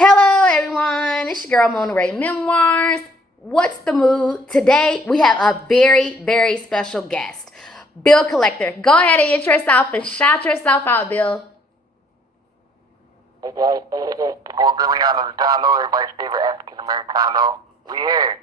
Hello, everyone. It's your girl, Mona Ray Memoirs. What's the mood? Today, we have a very, very special guest, Bill Collector. Go ahead and intro yourself and shout yourself out, Bill. Hey guys, more Billy on the Dono, everybody's favorite African Americano. We here.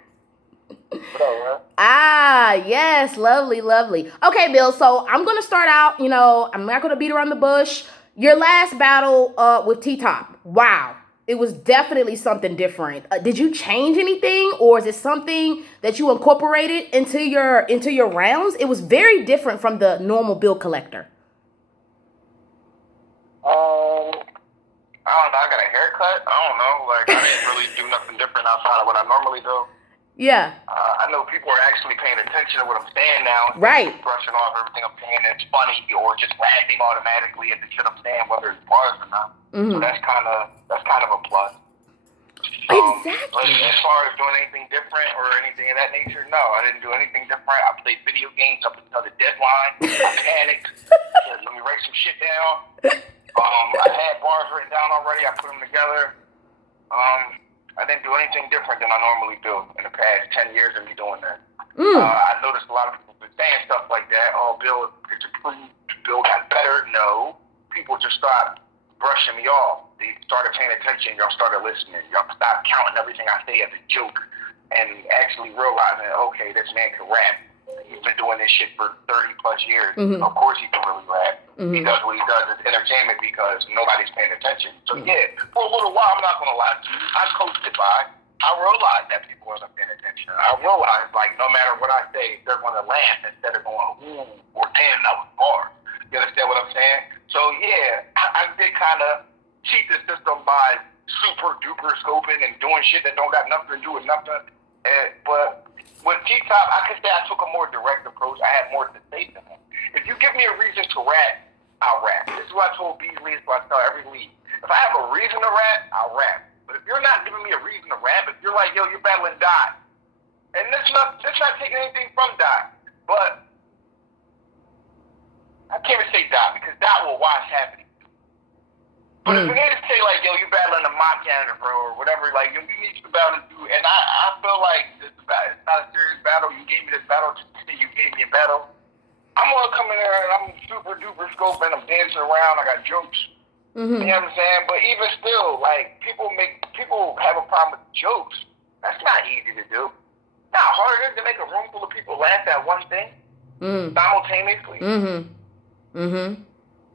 What up, Yes, lovely, lovely. Okay, Bill, so I'm going to start out, I'm not going to beat around the bush. Your last battle with T-Top, wow. It was definitely something different. Did you change anything, or is it something that you incorporated into your rounds? It was very different from the normal Bill Collector. I don't know, I got a haircut. I don't know, like, I didn't really do nothing different outside of what I normally do. Yeah. I know people are actually paying attention to what I'm saying now. Right. Brushing off everything I'm saying that's funny, or just laughing automatically at the shit I'm saying, whether it's bars or not. So that's kind of a plus. Exactly. But as far as doing anything different or anything of that nature, no, I didn't do anything different. I played video games up until the deadline. I panicked. Said, let me write some shit down. I had bars written down already. I put them together. I didn't do anything different than I normally do in the past 10 years of me doing that. I noticed a lot of people been saying stuff like that. Oh, Bill, it's improved. Bill got better. No. People just started brushing me off. They started paying attention. Y'all started listening. Y'all stopped counting everything I say as a joke and actually realizing, okay, this man can rap. He's been doing this shit for 30 plus years. Of course he can really rap. He does what he does as entertainment because nobody's paying attention. So yeah, for a little while, I'm not going to lie to you, I coasted by. I realized that people wasn't paying attention. I realized, like, no matter what I say, they're going to laugh instead of going, ooh, or damn, that was bars. You understand what I'm saying? So yeah, I did kind of cheat the system by super duper scoping and doing shit that don't got nothing to do with nothing. But with T-Top, I could say I took a more direct approach. I had more to say to him. If you give me a reason to rap, I'll rap. This is what I told Beasley. This is what I tell every league. If I have a reason to rap, I'll rap. But if you're not giving me a reason to rap, if you're like, yo, you're battling Dot, and this not taking anything from Dot, but I can't even say Dot because Dot will watch happening. But if we need to say, like, yo, you're battling a mock janitor, bro, or whatever, like, you need to battle to do, and I feel like it's not a serious battle. You gave me this battle just to say you gave me a battle. I'm going to come in there and I'm super duper scoping, I'm dancing around, I got jokes. You know what I'm saying? But even still, like, people have a problem with jokes. That's not easy to do. It's not hard it is to make a room full of people laugh at one thing simultaneously.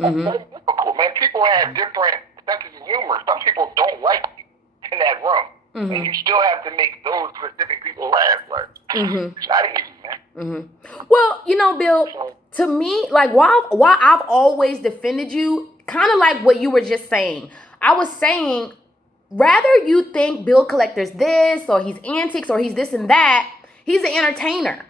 That's difficult, man. People have different senses of humor. Some people don't like you in that room. And you still have to make those specific people laugh. Like, it's not easy, man. Well, Bill, to me, like, while I've always defended you, kind of like what you were just saying. I was saying, rather you think Bill Collector's this, or he's antics, or he's this and that, he's an entertainer,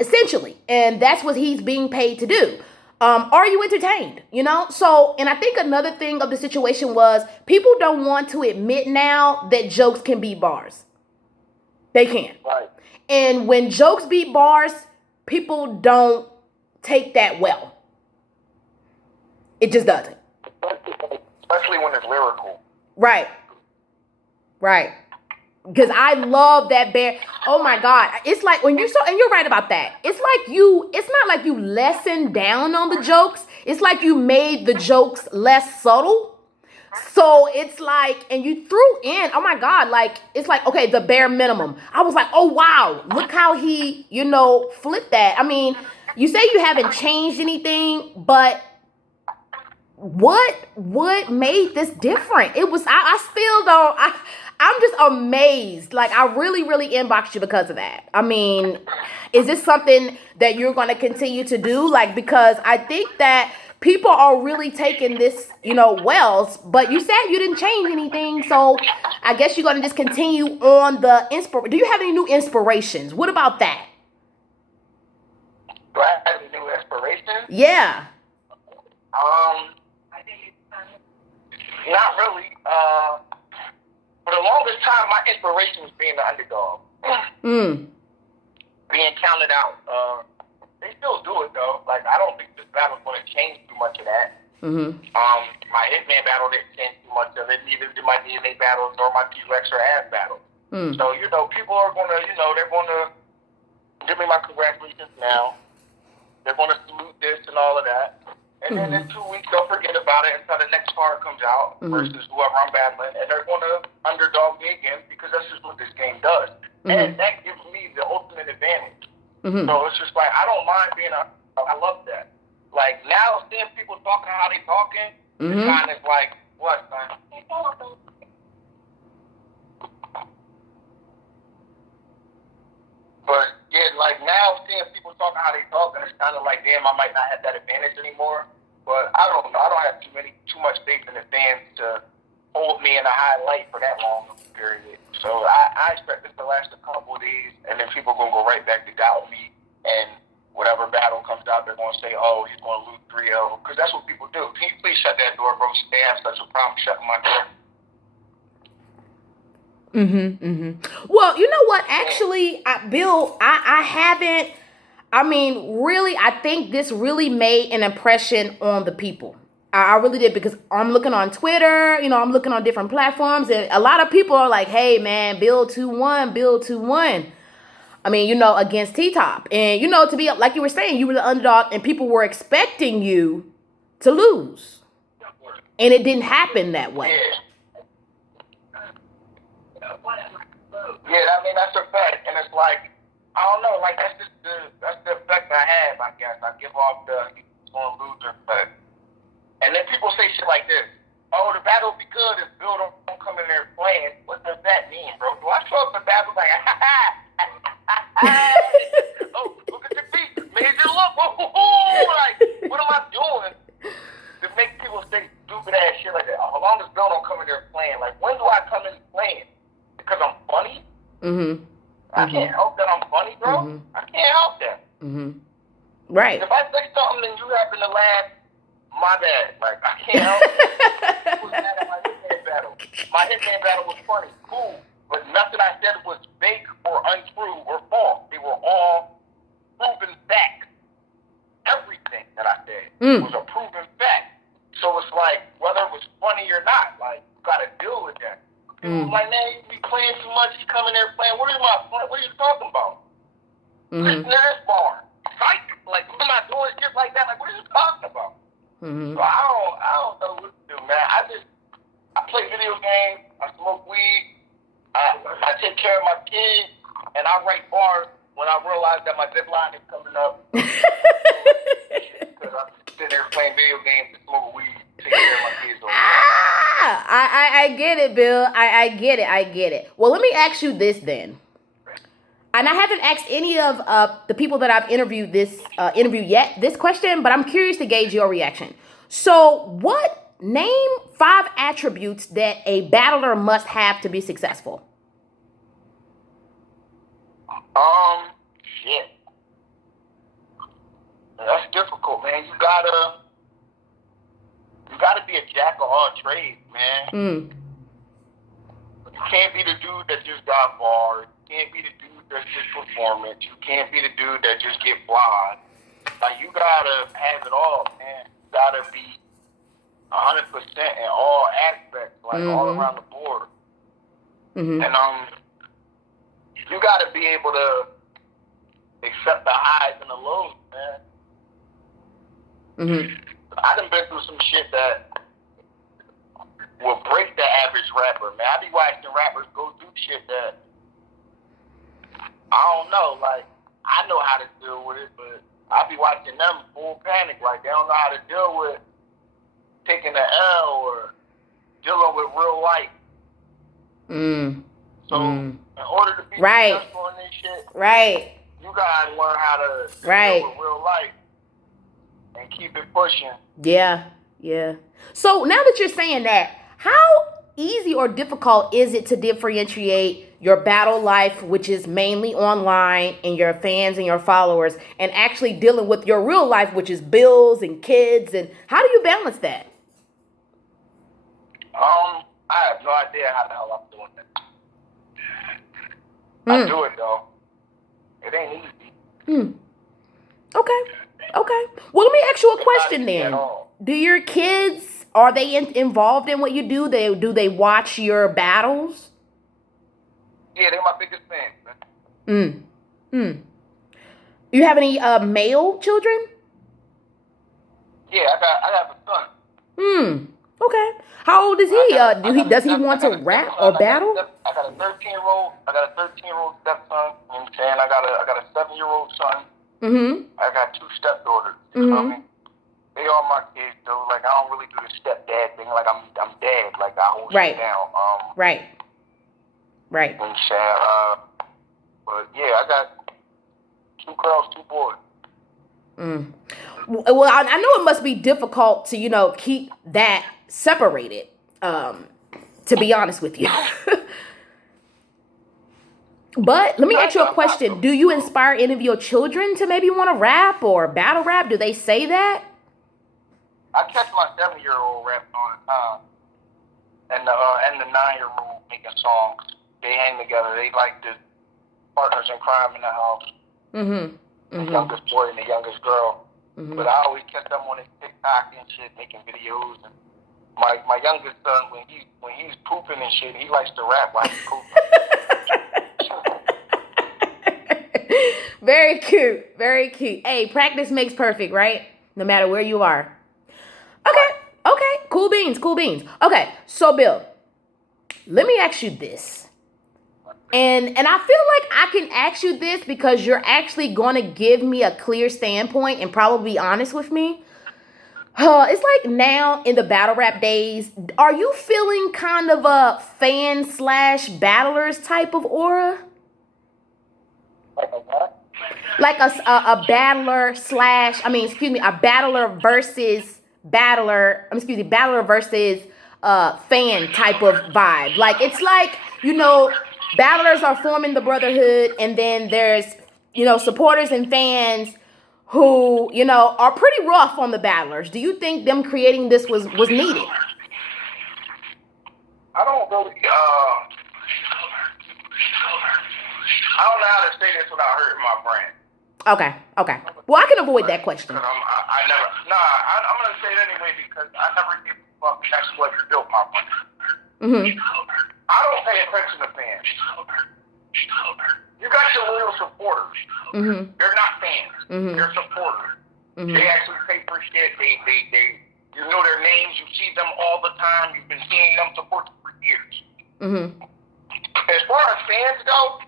essentially. And that's what he's being paid to do. Are you entertained? So, and I think another thing of the situation was people don't want to admit now that jokes can beat bars. They can. Right. And when jokes beat bars, people don't take that well. It just doesn't. Especially when it's lyrical. Right. Because I love that bear. Oh my God. It's like when and you're right about that. It's not like you lessened down on the jokes. It's like you made the jokes less subtle. So it's like, and you threw in, oh my God, like, it's like, okay, the bare minimum. I was like, oh wow, look how he, flipped that. I mean, you say you haven't changed anything, but what made this different? It was, I still don't, I'm just amazed. Like, I really, really inboxed you because of that. I mean, is this something that you're going to continue to do? Like, because I think that people are really taking this, well, but you said you didn't change anything. So I guess you're going to just continue on do you have any new inspirations? What about that? Do I have any new inspirations? Yeah. Not really. For the longest time, my inspiration was being the underdog. Being counted out. They still do it, though. Like, I don't think this battle's going to change too much of that. My Hitman battle didn't change too much of it. Neither did my DNA battles nor my T-Rex or Ass battle. So, people are going to, they're going to give me my congratulations now. They're going to salute this and all of that. And then in 2 weeks, they'll forget about it until the next card comes out versus whoever I'm battling. And they're going to underdog me again because that's just what this game does. And that gives me the ultimate advantage. So it's just like, I don't mind being I love that. Like, now seeing people talking how they talking, it's kind of like, what, man? But, yeah, like, now seeing people talking how they talking, it's kind of like, damn, I might not have that advantage anymore. But I don't know. I don't have too much faith in the fans to hold me in a high light for that long period. So I expect this to last a couple of days, and then people are going to go right back to doubt me. And whatever battle comes out, they're going to say, oh, he's going to lose 3-0. Because that's what people do. Can you please shut that door, bro? They have such a problem shutting my door. Well, you know what? Actually, Bill, I haven't. I mean, really, I think this really made an impression on the people. I really did, because I'm looking on Twitter, I'm looking on different platforms, and a lot of people are like, hey, man, Bill 2-1, Bill 2-1. I mean, against T-Top. And, to be, like you were saying, you were the underdog, and people were expecting you to lose. And it didn't happen that way. Yeah, I mean, that's a fact. And it's like, I don't know, like, that's the effect I have, I guess. I give off the loser effect. And then people say shit like this. Oh, the battle will be good if Bill don't come in there playing. What does that mean, bro? Do I show up in battle like, oh, look at the beat. Major look. Like, what am I doing to make people say stupid ass shit like that? How long does Bill don't come in there playing? Like, when do I come in playing? Because I'm funny? I can't help that I'm funny, bro. I can't help that. Right. If I say something and you happen to laugh, my bad. Like, I can't help it. Was mad at my Hitman battle. My Hitman battle was funny, cool, but nothing I said was fake or untrue or false. They were all proven facts. Everything that I said was a proven fact. So it's like, whether it was funny or not, like, you gotta deal with that. People like, man, you be playing too much, you come in there playing, what are you talking about? Listen to this bar. Psych. Like, what am I doing shit like that? Like, what are you talking about? So I don't know what to do, man. I play video games, I smoke weed, I take care of my kids, and I write bars when I realize that my deadline is coming up. Because I'm sitting there playing video games and smoking weed, taking care of my kids. I get it, Bill. I get it. Well, let me ask you this then. And I haven't asked any of the people that I've interviewed yet this question, but I'm curious to gauge your reaction. So, name 5 attributes that a battler must have to be successful? Shit. That's difficult, man. You gotta be a jack of all trades, man. You can't be the dude that just got bars. You can't be the dude that's just performance. You can't be the dude that just get blind. Like, you gotta have it all, man. You gotta be 100% in all aspects, like all around the board. And you gotta be able to accept the highs and the lows, man. I done been through some shit that will break the average rapper, man. I be watching rappers go through shit that I don't know, like, I know how to deal with it, but I be watching them full panic, like, they don't know how to deal with taking the L or dealing with real life. So, in order to be successful in this shit, you gotta learn how to deal with real life and keep it pushing. Yeah. So, now that you're saying that, how easy or difficult is it to differentiate your battle life, which is mainly online, and your fans and your followers, and actually dealing with your real life, which is bills and kids, and how do you balance that? I have no idea how the hell I'm doing that. I do it, though. It ain't easy. Okay. Okay. Well, let me ask you a It's question not easy at then. all. Do your kids, are they involved in what you do? Do they watch your battles? Yeah, they're my biggest fans, man. You have any male children? Yeah, I have a son. Okay. How old is he? Does he want to rap or battle? I got a 13-year-old. I got a 13-year-old stepson. You know what I'm saying? I got a 7-year-old son. I got 2 stepdaughters. You know what I mean? They are my kids though. Like I don't really do the stepdad thing. Like I'm dad. Like I hold shit down. Right. You know what I'm saying? But yeah, I got 2 girls, 2 boys. Well, I know it must be difficult to, keep that separated, to be honest with you. But let me ask you a question. Do you inspire any of your children to maybe want to rap or battle rap? Do they say that? I catch my 7-year-old rapping all the time. And the 9-year-old making songs. They hang together. They like the partners in crime in the house. The youngest boy and the youngest girl. But I always catch them on his TikTok and shit, making videos. And my youngest son, when he's pooping and shit, he likes to rap while he's pooping. Very cute. Very cute. Hey, practice makes perfect, right? No matter where you are. Okay. Cool beans. Okay, so Bill, let me ask you this. And I feel like I can ask you this because you're actually going to give me a clear standpoint and probably be honest with me. It's like now in the battle rap days, are you feeling kind of a fan/battlers type of aura? Like a what? Like a battler a battler versus battler versus fan type of vibe. Like it's like, battlers are forming the brotherhood, and then there's, supporters and fans who, are pretty rough on the battlers. Do you think them creating this was needed? I don't really, I don't know how to say this without hurting my brand. Okay. Well, I can avoid that question. I'm going to say it anyway because I never give a fuck. That's what built my brand. I don't pay attention to fans. You got your loyal supporters. They're not fans. They're supporters. They actually pay for shit. They you know their names. You see them all the time. You've been seeing them support you for years. As far as fans go,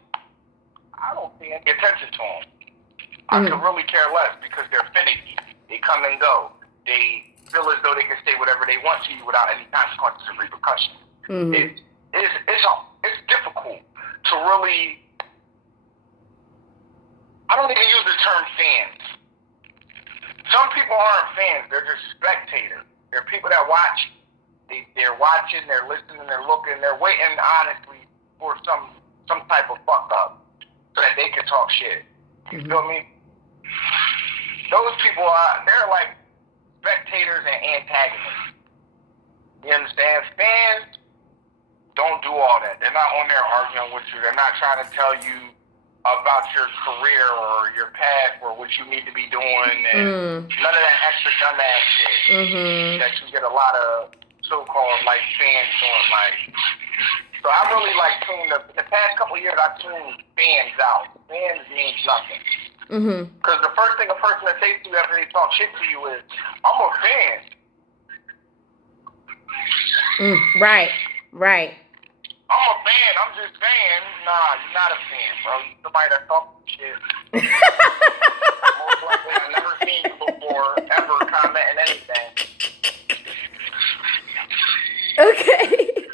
I don't pay any attention to them. I could really care less because they're finicky. They come and go. They feel as though they can say whatever they want to you without any consequences and repercussions. It's difficult to really. I don't even use the term fans. Some people aren't fans. They're just spectators. They're people that watch. They're watching. They're listening. They're looking. They're waiting honestly for some type of fuck up so that they can talk shit. You feel me? Those people they're like spectators and antagonists. You understand? Fans don't do all that. They're not on there arguing with you. They're not trying to tell you about your career or your path or what you need to be doing and none of that extra dumbass shit that you get a lot of so-called like fans doing. Like, so I really like tuned up. The past couple of years I tuned fans out. Fans means nothing. Because the first thing a person that says to you after they talk shit to you is, I'm a fan. Right. I'm a fan. I'm just saying. Nah, you're not a fan, bro. You're somebody that talks shit. Most likely I've never seen you before, ever commenting anything. Okay.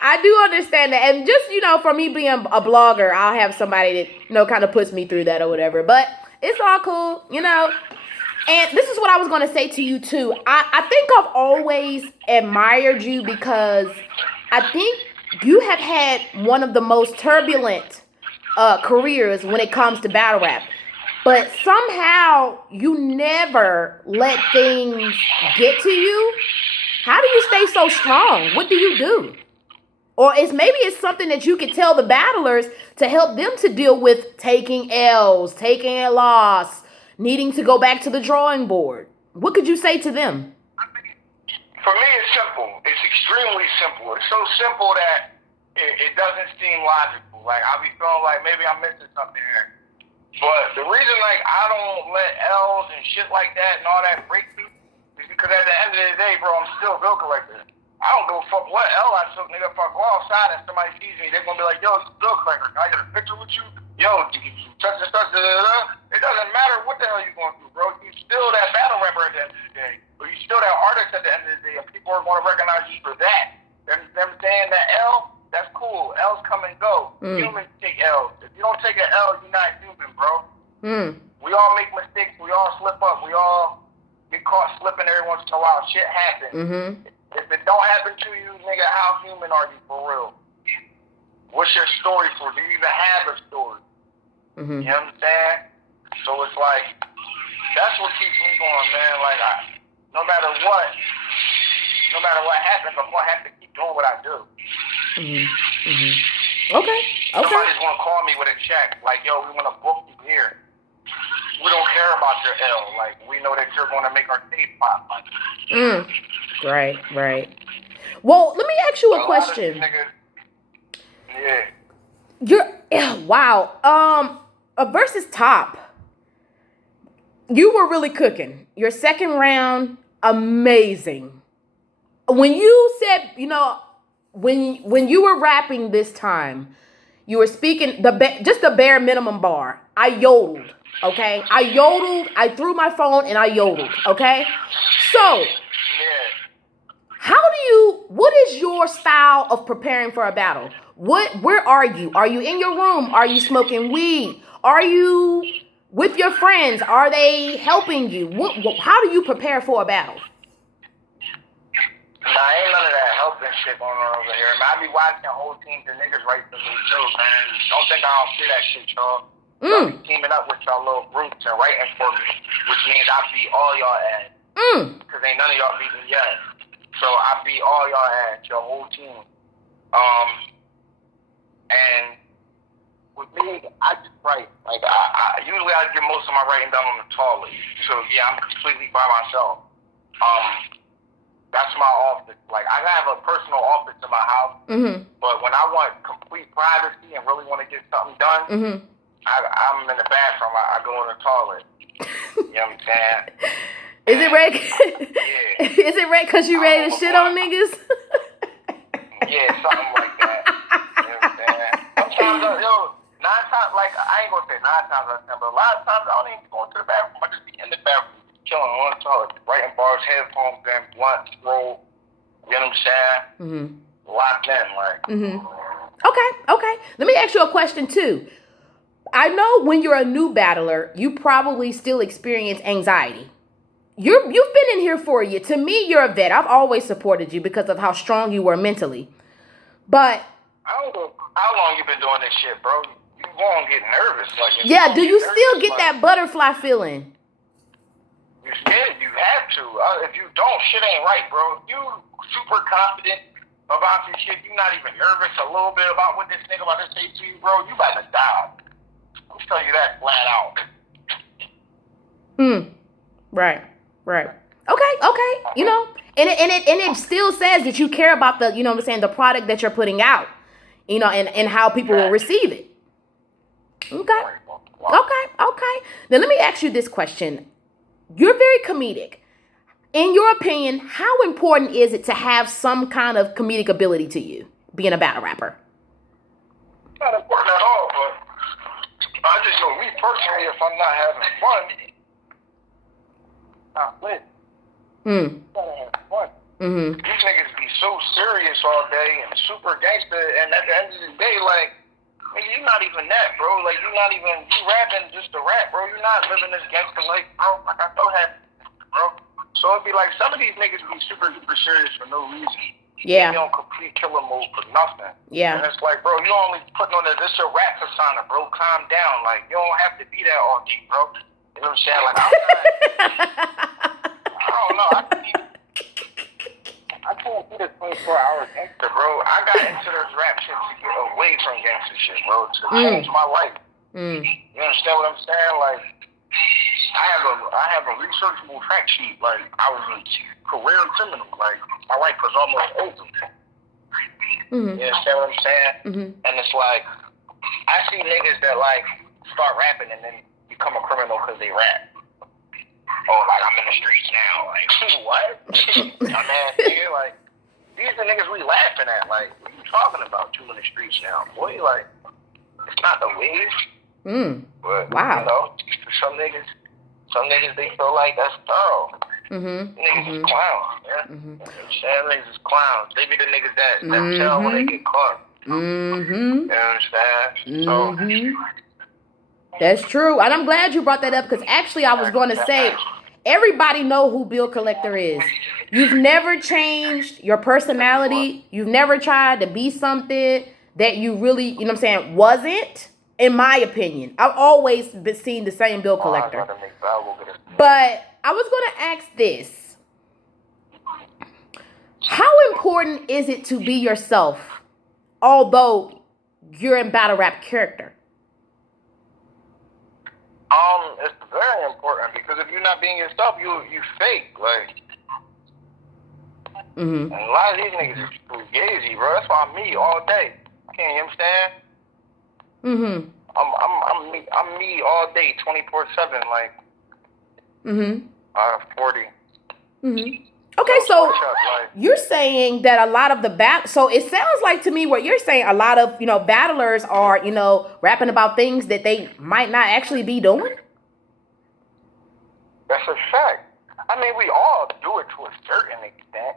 I do understand that. And just, for me being a blogger, I'll have somebody that, kind of puts me through that or whatever. But it's all cool, And this is what I was going to say to you, too. I think I've always admired you because I think you have had one of the most turbulent careers when it comes to battle rap. But somehow you never let things get to you. How do you stay so strong? What do you do? Or maybe it's something that you could tell the battlers to help them to deal with taking L's, taking a loss, needing to go back to the drawing board. What could you say to them? For me, it's simple. It's extremely simple. It's so simple that it doesn't seem logical. Like, I be feeling like maybe I'm missing something here. But the reason, like, I don't let L's and shit like that and all that break me is because at the end of the day, bro, I'm still a bill collector. I don't give a fuck what L I took, nigga. If I go outside and somebody sees me, they're gonna be like, yo, it's a bill collector. Can I get a picture with you? Yo, did you touch and such, It doesn't matter what the hell you're going through, bro. You still that battle rapper at the end of the day. Or you still that artist at the end of the day, and people are gonna recognize you for that. You know what I'm saying? That L, that's cool. L's come and go. Humans take L's. If you don't take an L, you're not human, bro. We all make mistakes. We all slip up. We all get caught slipping every once in a while. Shit happens. If it don't happen to you, nigga, how human are you for real? What's your story for? Do you even have a story? You know what I'm saying? So it's like, that's what keeps me going, man. Like, no matter what happens, I'm gonna have to keep doing what I do. Okay. Somebody's gonna call me with a check, like, yo, we wanna book you here. We don't care about your L. Like, we know that you're gonna make our stage pop. Right. Well, let me ask you a question. Wow. Versus Top, you were really cooking. Your second round, amazing. When you said, when you were rapping this time, you were speaking just the bare minimum bar. I yodeled, okay? I threw my phone and I yodeled, okay? So, what is your style of preparing for a battle? Where are you? Are you in your room? Are you smoking weed? Are you with your friends? Are they helping you? How do you prepare for a battle? Nah, ain't none of that helping shit going on over here, man. I be watching whole teams of niggas right to me too, man. Don't think I don't see that shit, y'all. I be teaming up with y'all little groups and writing for me, which means I beat all y'all ass. Because ain't none of y'all beat me yet. So I beat all y'all ass, your whole team. And with me, I just write. Like, I usually I get most of my writing done on the toilet. So yeah, I'm completely by myself. That's my office. Like, I have a personal office in my house, but when I want complete privacy and really want to get something done, I'm in the bathroom. I go in the toilet. You know what I'm saying? Is it red? Is it red because you ready to shit on niggas? Yeah, something like that. You know what I'm saying? Sometimes, like, I ain't gonna say 9 times out of 10, but a lot of times I don't even go to the bathroom. I just be in the bathroom, chilling on the toilet, writing bars, headphones, and blunt, scroll. You know what I'm saying? Locked in, like. Okay. Let me ask you a question too. I know when you're a new battler, you probably still experience anxiety. You've been in here for a year. To me, you're a vet. I've always supported you because of how strong you were mentally. But I don't know how long you been doing this shit, bro. You gonna get nervous, like. Yeah, do you still get that butterfly feeling? You scared? You have to. If you don't, shit ain't right, bro. If you super confident about this shit, you not even nervous a little bit about what this nigga about to say to you, bro, you about to die. I'm telling you that flat out. Right. Okay. And it still says that you care about the, the product that you're putting out, and how people will receive it. Okay. Now let me ask you this question. You're very comedic. In your opinion, how important is it to have some kind of comedic ability to you, being a battle rapper? Not important at all, but I just know me personally, if I'm not having fun, I'm lit. Gotta have fun. These niggas be so serious all day and super gangster, and at the end of the day, like, nigga, you not even that, bro. Like, you rapping just to rap, bro. You're not living this gangster life, bro. Like, I don't have, bro. So it'd be like, some of these niggas be super serious for no reason. Yeah. They on complete killer mode for nothing. Yeah. And it's like, bro, you only putting on this a rap persona, bro. Calm down. Like, you don't have to be that all day, bro. You know what I'm saying? Like, I don't know. I can't be the 24-hour gangster, bro. I got into this rap shit to get away from gangster shit, bro. To change my life. You understand what I'm saying? Like, I I have a researchable fact sheet. Like, I was a career criminal. Like, my life was almost over. Mm-hmm. You understand what I'm saying? Mm-hmm. And it's like, I see niggas that like start rapping and then become a criminal because they rap. Oh, like, I'm in the streets now. Like, what? Dumbass nigga. Like, these are the niggas we laughing at. Like, what are you talking about? You in the streets now, boy? Like, it's not the wave. But, Wow. you know, some niggas, they feel like that's thorough. Mm-hmm. Niggas is clowns, man. Mm-hmm. Niggas is clowns. They be the niggas that tell when they get caught. Mm-hmm. You understand? Mm-hmm. That's true. And I'm glad you brought that up because actually I was going to say, everybody know who Bill Collector is. You've never changed your personality. You've never tried to be something that you really, you know what I'm saying, wasn't, in my opinion. I've always been seeing the same Bill Collector. But I was going to ask this. How important is it to be yourself, although you're in battle rap character? It's very important because if you're not being yourself, you fake. Like, and a lot of these niggas is fugazi, bro. That's why I'm me all day. Can you understand? I'm me all day, 24/7. Like, 40. Okay, so you're saying that a lot of the so it sounds like to me what you're saying, a lot of, battlers are, rapping about things that they might not actually be doing? That's a fact. I mean, we all do it to a certain extent,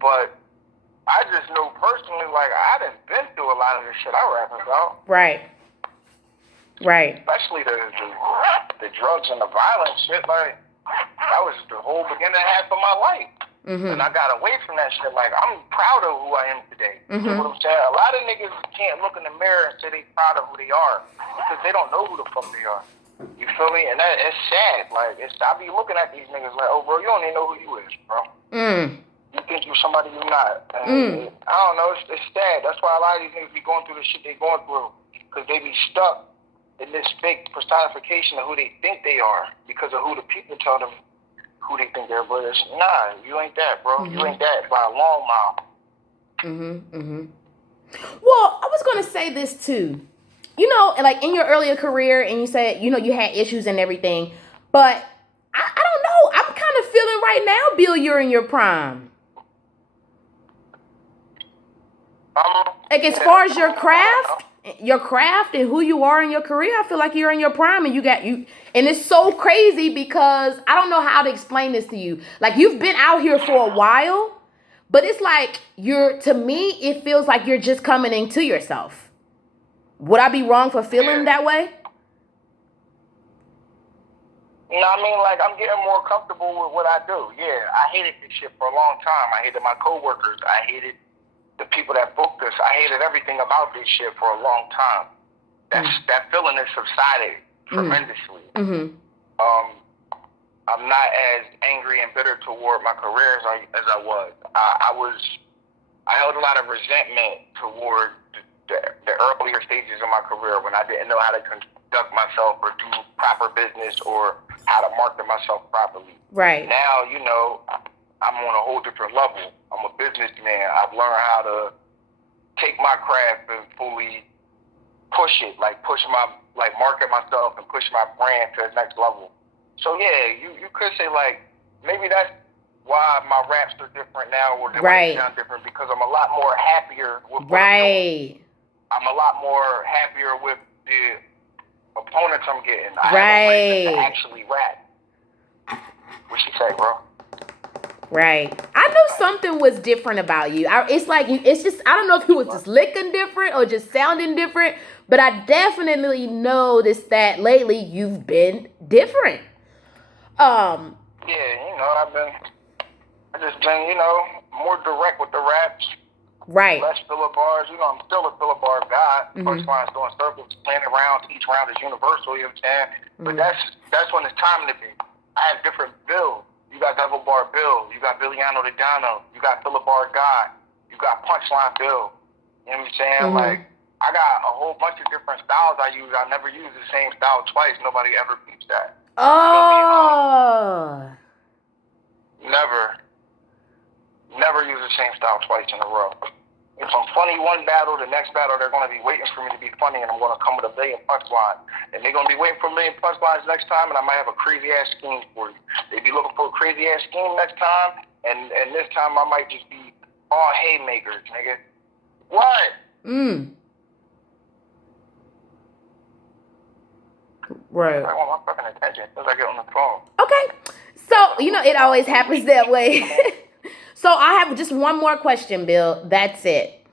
but I just know personally, like, I done been through a lot of the shit I rap about. Right. Especially the drugs and the violence shit, like, that was the whole beginning half of my life. And I got away from that shit. Like, I'm proud of who I am today. You know what I'm saying? A lot of niggas can't look in the mirror and say they proud of who they are because they don't know who the fuck they are. You feel me? And it's sad. Like, I be looking at these niggas like, oh, bro, you don't even know who you is, bro. You think you're somebody you're not. And I don't know. It's sad. That's why a lot of these niggas be going through the shit they going through because they be stuck in this fake personification of who they think they are because of who the people tell them who they think they're. But it's, nah, you ain't that, bro. You ain't that by a long mile. Well, I was going to say this too. Like in your earlier career, and you said, you had issues and everything, but I don't know. I'm kind of feeling right now, Bill, you're in your prime. Like as far as your craft and who you are in your career, I feel like you're in your prime, and and it's so crazy because I don't know how to explain this to you. Like you've been out here for a while, but it's like to me, it feels like you're just coming into yourself. Would I be wrong for feeling that way? You know what I mean? Like, I'm getting more comfortable with what I do. Yeah, I hated this shit for a long time. I hated my coworkers. I hated the people that booked us. I hated everything about this shit for a long time. That feeling has subsided tremendously. I'm not as angry and bitter toward my career as I was. I held a lot of resentment toward the earlier stages of my career when I didn't know how to conduct myself or do proper business or how to market myself properly. Right. Now, I'm on a whole different level. I'm a businessman. I've learned how to take my craft and fully push it, market myself and push my brand to the next level. So yeah, you could say like maybe that's why my raps are different now or they sound different because I'm a lot more happier with what I'm doing. I'm a lot more happier with the opponents I'm getting. I have a reason to actually rap. What she say, bro? Right. I knew something was different about you. It's just, I don't know if it was just looking different or just sounding different, but I definitely noticed that lately you've been different. Yeah, I just been, more direct with the raps. Right. Less filler bars. I'm still a filler bar guy. First line's doing circles, playing around. Each round is universal, you know what I'm saying? But that's when it's time to be. I have different bills. You got double bar Bill. You got Billiano the Dano. You got filler bar God. You got punchline Bill. You know what I'm saying? Like, I got a whole bunch of different styles I use. I never use the same style twice. Nobody ever beats that. Oh. Never use the same style twice in a row. If I'm funny one battle, the next battle they're going to be waiting for me to be funny, and I'm going to come with a million punchlines. And they're going to be waiting for a million punchlines next time, and I might have a crazy ass scheme for you. They be looking for a crazy ass scheme next time, and this time I might just be all haymakers, nigga. What? Right. I want my fucking attention as soon as I get on the phone. Okay. So, it always happens that way. So I have just one more question, Bill. That's it.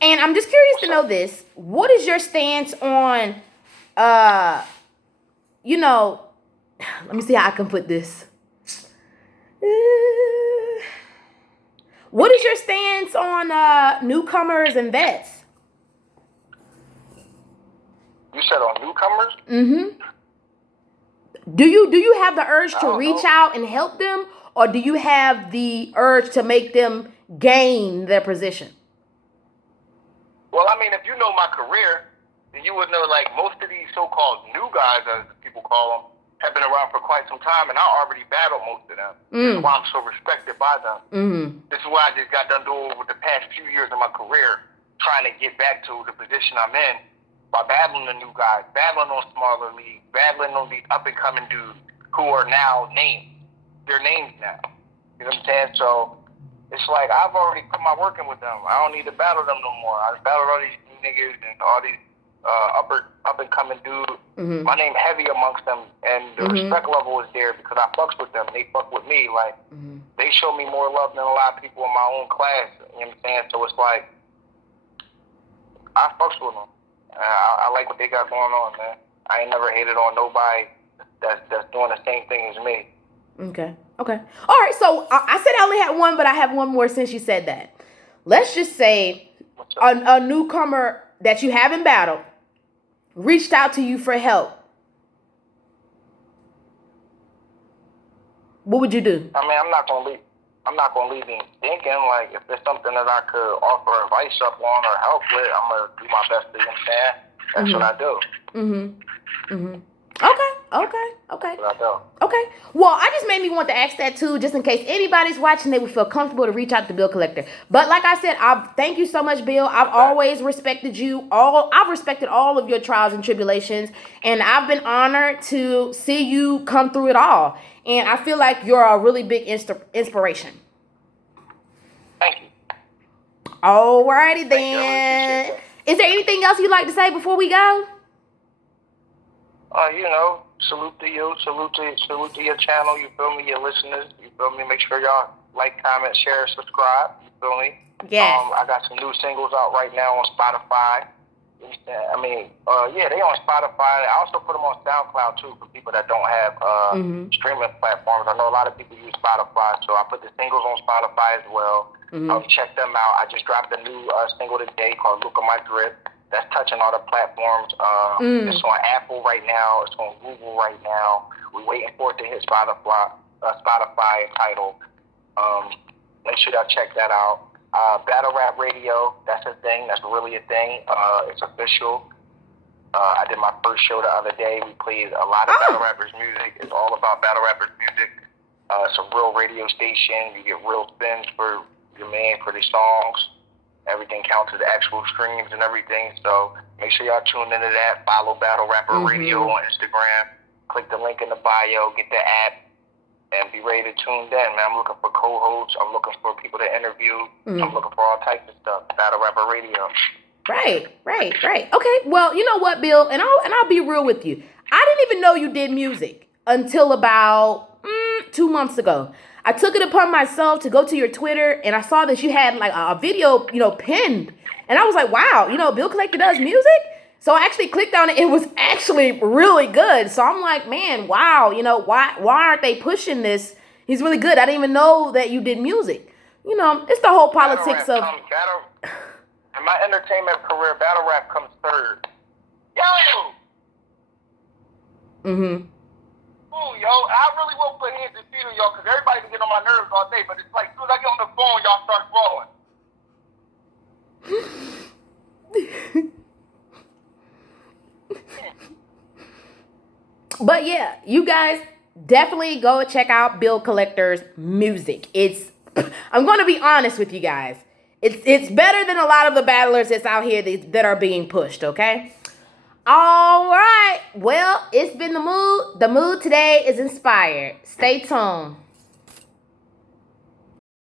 And I'm just curious to know this. What is your stance on, let me see how I can put this. What is your stance on newcomers and vets? You said on newcomers? Mm-hmm. Do you have the urge to reach out and help them, or do you have the urge to make them gain their position? Well, I mean, if you know my career, then you would know, like, most of these so-called new guys, as people call them, have been around for quite some time, and I already battled most of them. That's why I'm so respected by them. This is why I just got done doing over the past few years of my career, trying to get back to the position I'm in by battling the new guys, battling on smaller leagues, battling on these up-and-coming dudes who are now named. They're names now. You know what I'm saying? So it's like I've already put my work in with them. I don't need to battle them no more. I battled all these niggas and all these up-and-coming dudes. My name heavy amongst them, and the respect level is there because I fucks with them. They fuck with me. Like, they show me more love than a lot of people in my own class. You know what I'm saying? So it's like, I fucks with them. I like what they got going on, man. I ain't never hated on nobody that's doing the same thing as me. Okay. All right, so I said I only had one, but I have one more since you said that. Let's just say a newcomer that you haven't battled reached out to you for help. What would you do? I mean, I'm not gonna leave him thinking. Like, if there's something that I could offer advice up on or help with, I'm gonna do my best to, you know what I'm saying? That's what I do. Okay. Okay. Well, I just made me want to ask that too, just in case anybody's watching, they would feel comfortable to reach out to Bill Collector. But like I said, thank you so much, Bill. I've always respected you. I've respected all of your trials and tribulations, and I've been honored to see you come through it all. And I feel like you're a really big inspiration. Thank you. Alrighty then. Is there anything else you'd like to say before we go? Salute to you, salute to your channel, you feel me, your listeners, you feel me, make sure y'all like, comment, share, subscribe, you feel me? Yes. I got some new singles out right now on Spotify. They on Spotify. I also put them on SoundCloud too for people that don't have streaming platforms. I know a lot of people use Spotify, so I put the singles on Spotify as well. Check them out. I just dropped a new single today called Look at My Drip. That's touching all the platforms. It's on Apple right now. It's on Google right now. We're waiting for it to hit Spotify and Tidal. Make sure y'all check that out. Battle Rap Radio, that's a thing. That's really a thing. It's official. I did my first show the other day. We played a lot of battle rappers' music. It's all about battle rappers' music. It's a real radio station. You get real spins for the songs. Everything counts as actual streams and everything. So make sure y'all tune into that. Follow Battle Rapper Radio on Instagram. Click the link in the bio. Get the app. And be ready to tune in, man. I'm looking for co-hosts. I'm looking for people to interview. I'm looking for all types of stuff. Battle Rapper Radio. Right. Okay, well, you know what, Bill? And I'll be real with you. I didn't even know you did music until about 2 months ago. I took it upon myself to go to your Twitter, and I saw that you had like a video, pinned. And I was like, wow, Bill Collector does music? So I actually clicked on it. It was actually really good. So I'm like, man, wow, why aren't they pushing this? He's really good. I didn't even know that you did music. It's the whole politics of... In my entertainment career, battle rap comes third. Yo! Ooh, yo, I really will put hands and feet on y'all because everybody can get on my nerves all day, but it's like as soon as I get on the phone, y'all start falling. But yeah, you guys definitely go check out Bill Collector's music. I'm going to be honest with you guys. It's better than a lot of the battlers that's out here that are being pushed, okay? All right. Well, it's been the mood. The mood today is inspired. Stay tuned.